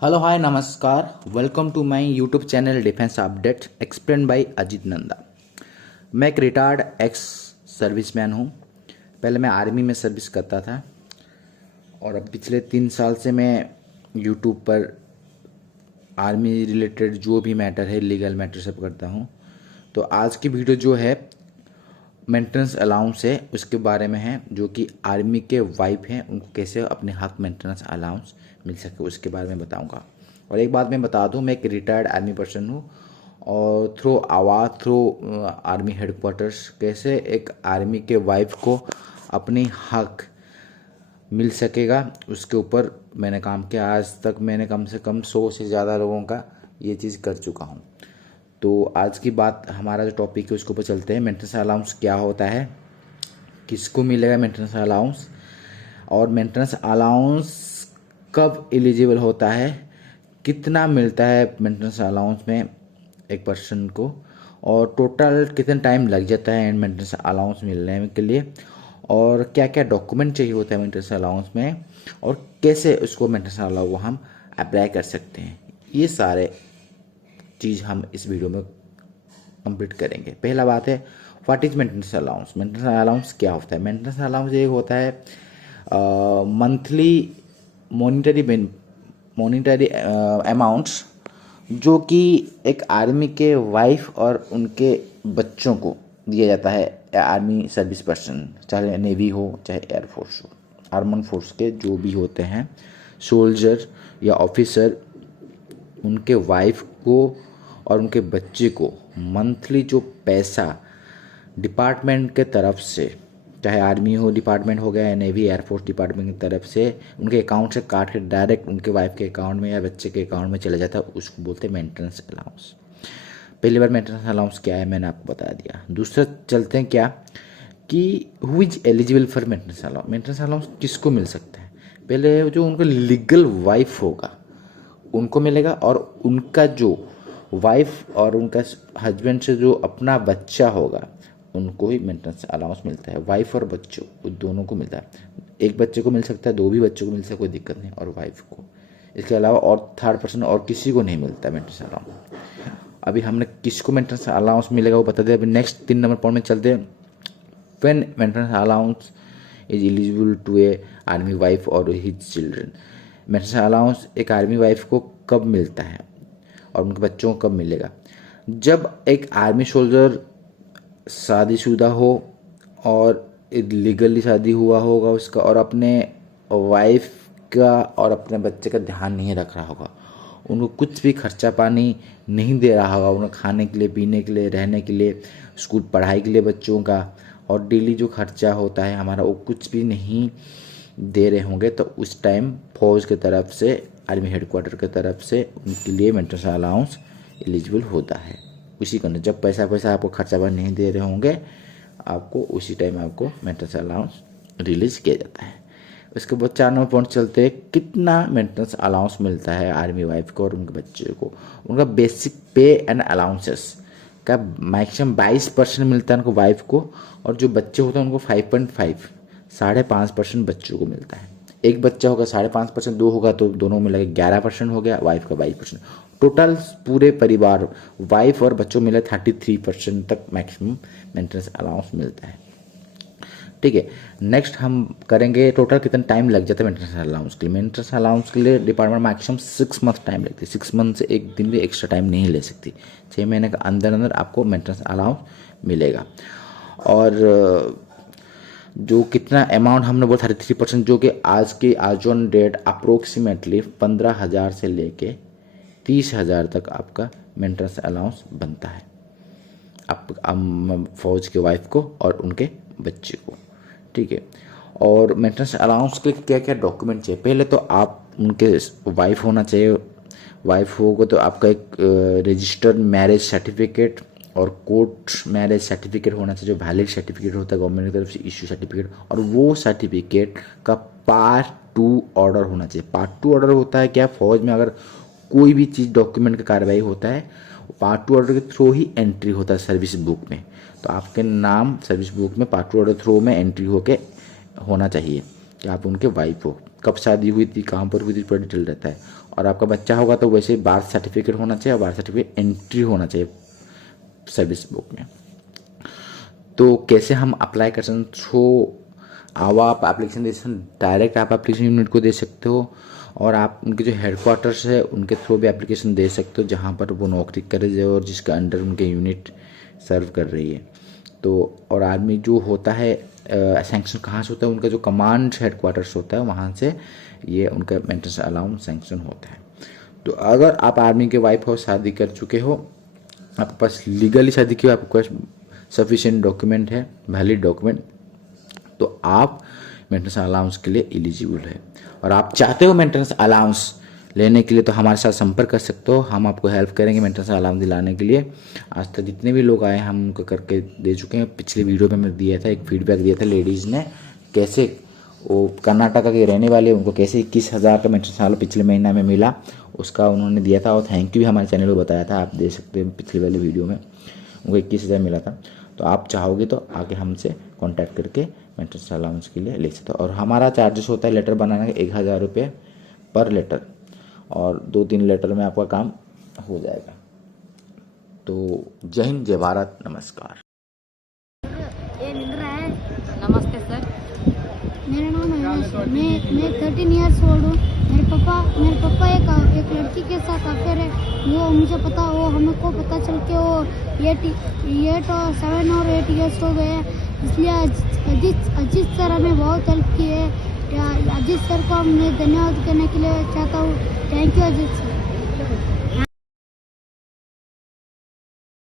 Hello hi नमस्कार। Welcome to my YouTube channel defence update explain by Ajit Nanda. मैं एक retired ex serviceman हूँ। पहले मैं आर्मी में सर्विस करता था और अब पिछले 3 साल से मैं यूट्यूब पर आर्मी रिलेटेड जो भी मैटर है, लीगल मैटर सब करता हूँ। तो आज की वीडियो जो है मेंटेनेंस अलाउंस है उसके बारे में है, जो कि आर्मी के वाइफ हैं उनको कैसे अपने हक मेंटेनेंस अलाउंस मिल सके उसके बारे में बताऊंगा। और एक बात मैं बता दूं, मैं एक रिटायर्ड आर्मी पर्सन हूं और थ्रू आर्मी हेडक्वार्टर्स कैसे एक आर्मी के वाइफ को अपनी हक मिल सकेगा उसके ऊपर मैंने काम किया। आज तक मैंने कम से कम 100 से ज़्यादा लोगों का ये चीज़ कर चुका हूँ। तो आज की बात, हमारा जो टॉपिक है उसके ऊपर चलते हैं। मेंटेनेंस अलाउंस क्या होता है, किसको मिलेगा मेंटेनेंस अलाउंस, और मेंटेनेंस अलाउंस कब एलिजिबल होता है, कितना मिलता है मेंटेनेंस अलाउंस में एक पर्सन को, और टोटल कितना टाइम लग जाता है मेंटेनेंस अलाउंस मिलने के लिए, और क्या क्या डॉक्यूमेंट चाहिए होता है मेंटेनेंस अलाउंस में, और कैसे उसको मेंटेनेंस अलाउंस को हम अप्लाई कर सकते हैं। ये सारे चीज़ हम इस वीडियो में कंप्लीट करेंगे। पहला बात है, what is maintenance allowance. Maintenance allowance क्या होता है? मेंटेनेंस अलाउंस ये होता है मंथली मॉनिटरी अमाउंट्स जो कि एक आर्मी के वाइफ और उनके बच्चों को दिया जाता है। आर्मी सर्विस पर्सन, चाहे नेवी हो चाहे एयरफोर्स हो, आर्मन फोर्स के जो भी होते हैं सोल्जर या ऑफिसर, उनके वाइफ को और उनके बच्चे को मंथली जो पैसा डिपार्टमेंट के तरफ से, चाहे आर्मी हो डिपार्टमेंट हो गया या नेवी एयरफोर्स डिपार्टमेंट की तरफ से उनके अकाउंट से काट के डायरेक्ट उनके वाइफ के अकाउंट में या बच्चे के अकाउंट में चला जाता है, उसको बोलते हैं मेंटेनेंस अलाउंस। पहली बार मेंटेनेंस अलाउंस क्या है मैंने आपको बता दिया। दूसरा चलते हैं क्या कि who is eligible for maintenance allowance. Maintenance allowance किसको मिल सकता है? पहले जो उनका लीगल वाइफ होगा उनको मिलेगा, और उनका जो वाइफ और उनका हस्बैंड से जो अपना बच्चा होगा उनको ही मेंटेनेंस अलाउंस मिलता है। वाइफ और बच्चों दोनों को मिलता है। एक बच्चे को मिल सकता है, दो भी बच्चों को मिल सकता है, कोई दिक्कत नहीं, और वाइफ को। इसके अलावा और थर्ड पर्सन और किसी को नहीं मिलता मेंटेनेंस अलाउंस। अभी हमने किसको मेंटेनेंस अलाउंस मिलेगा वो बता दिया। अभी नेक्स्ट 3 नंबर पॉइंट में चलते हैं। When maintenance allowance is eligible to a army wife और हिज चिल्ड्रन। मेंटेनेंस अलाउंस एक आर्मी वाइफ को कब मिलता है और उनके बच्चों को कब मिलेगा? जब एक आर्मी सोल्जर शादीशुदा हो और लीगली शादी हुआ होगा उसका, और अपने वाइफ का और अपने बच्चे का ध्यान नहीं रख रहा होगा, उनको कुछ भी खर्चा पानी नहीं दे रहा होगा, उन्हें खाने के लिए, पीने के लिए, रहने के लिए, स्कूल पढ़ाई के लिए बच्चों का, और डेली जो खर्चा होता है हमारा वो कुछ भी नहीं दे रहे होंगे, तो उस टाइम फौज की तरफ से, आर्मी हेडक्वार्टर की तरफ से उनके लिए मेंटेनेंस अलाउंस एलिजिबल होता है। उसी को जब पैसा आपको खर्चा पर नहीं दे रहे होंगे आपको, उसी टाइम आपको मेंटेनेंस अलाउंस रिलीज किया जाता है। उसके बाद 4 नंबर पॉइंट चलते हैं, कितना मेंटेनेंस अलाउंस मिलता है आर्मी वाइफ को और उनके बच्चे को। उनका बेसिक पे एंड अलाउंसेस का मैक्सिमम 22% मिलता है उनको वाइफ को, और जो बच्चे होते हैं उनको 5.5 5.5% बच्चों को मिलता है। एक बच्चा होगा 5.5%, दो होगा तो दोनों मिला के 11% हो गया, वाइफ का 22%। टोटल पूरे परिवार वाइफ और बच्चों मिला 33% तक मैक्सिमम मेंटेनेंस अलाउंस मिलता है। ठीक है, नेक्स्ट हम करेंगे टोटल कितना टाइम लग जाता है मेंटेनेंस अलाउंस के लिए। मेंटेनेंस अलाउंस के लिए डिपार्टमेंट मैक्सिमम 6 मंथ टाइम लगती है। 6 मंथ से एक दिन भी एक्स्ट्रा टाइम नहीं ले सकती। 6 महीने के अंदर अंदर आपको मेंटेनेंस अलाउंस मिलेगा। और जो कितना अमाउंट हमने बोला 33%, जो कि आज ऑन डेट अप्रोक्सीमेटली 15,000 से लेके 30,000 तक आपका मेंटेनेंस अलाउंस बनता है आप फौज के वाइफ को और उनके बच्चे को। ठीक है, और मेंटेनेंस अलाउंस के क्या क्या डॉक्यूमेंट चाहिए? पहले तो आप उनके वाइफ होना चाहिए। वाइफ होगा तो आपका एक रजिस्टर्ड मैरिज सर्टिफिकेट और कोर्ट मैरिज सर्टिफिकेट होना चाहिए, जो वैलिड सर्टिफिकेट होता है गवर्नमेंट की तरफ से इश्यू सर्टिफिकेट, और वो सर्टिफिकेट का पार्ट 2 ऑर्डर होना चाहिए। पार्ट 2 ऑर्डर होता है क्या, फौज में अगर कोई भी चीज़ डॉक्यूमेंट का कार्रवाई होता है, पार्ट 2 ऑर्डर के थ्रू ही एंट्री होता है सर्विस बुक में। तो आपके नाम सर्विस बुक में पार्ट 2 ऑर्डर थ्रू में एंट्री होके होना चाहिए कि आप उनके वाइफ हो। कब शादी हुई थी, कहाँ पर हुई थी, पूरा डिटेल रहता है। और आपका बच्चा होगा तो वैसे बर्थ सर्टिफिकेट होना चाहिए, और बर्थ सर्टिफिकेट एंट्री होना चाहिए सर्विस बुक में। तो कैसे हम अप्लाई कर सकते हैं? थ्रू आवा आप एप्लीकेशन दे सकते हैं, डायरेक्ट आप एप्लीकेशन यूनिट को दे सकते हो, और आप उनके जो हेडक्वार्टर्स है उनके थ्रू भी एप्लीकेशन दे सकते हो, जहाँ पर वो नौकरी करे और जिसके अंडर उनके यूनिट सर्व कर रही है। तो और आर्मी जो होता है सैंक्शन कहाँ से होता है? उनका जो कमांड हेडक्वार्टर्स होता है वहाँ से ये उनका मेंटेनेंस अलाउंस सैंक्शन होता है। तो अगर आप आर्मी के वाइफ हो, शादी कर चुके हो, आपके पास लीगली शादी की हो, आपके पास सफिशिएंट डॉक्यूमेंट है, वैलिड डॉक्यूमेंट, तो आप मेंटेनेंस अलाउंस के लिए एलिजिबल है। और आप चाहते हो मेंटेनेंस अलाउंस लेने के लिए तो हमारे साथ संपर्क कर सकते हो, हम आपको हेल्प करेंगे मेंटेनेंस अलाउंस दिलाने के लिए। आज तक जितने भी लोग आए हम उनको करके दे चुके हैं। पिछले वीडियो में मैं दिया था, एक फीडबैक दिया था लेडीज़ ने, कैसे वो कर्नाटका के रहने वाले उनको कैसे 21,000 का मेंटेनेंस अलाउंस पिछले महीना में मिला, उसका उन्होंने दिया था। और थैंक यू भी हमारे चैनल को बताया था, आप देख सकते हैं पिछले वाले वीडियो में उनको 21,000 मिला था। तो आप चाहोगे तो आगे हमसे कॉन्टैक्ट करके मेंटेनेंस अलाउंस के लिए ले सकते हो। और हमारा चार्जेस होता है लेटर बनाने का 1,000 रुपये पर लेटर, और 2-3 लेटर में आपका काम हो जाएगा। तो जय हिंद, जय भारत, नमस्कार। नमस्ते सर, मेरा नाम है, मैं 13 ईयर्स ओल्ड हूँ। मेरे पापा एक लड़की के साथ अफेयर है, वो मुझे पता, वो हमको पता चल के वो 7 और 8 ईयर्स हो गए हैं। इसलिए अजीत सर हमें बहुत हेल्प की है। अजीत सर को मैं धन्यवाद करने के लिए चाहता हूँ। Thank you Ajit sir.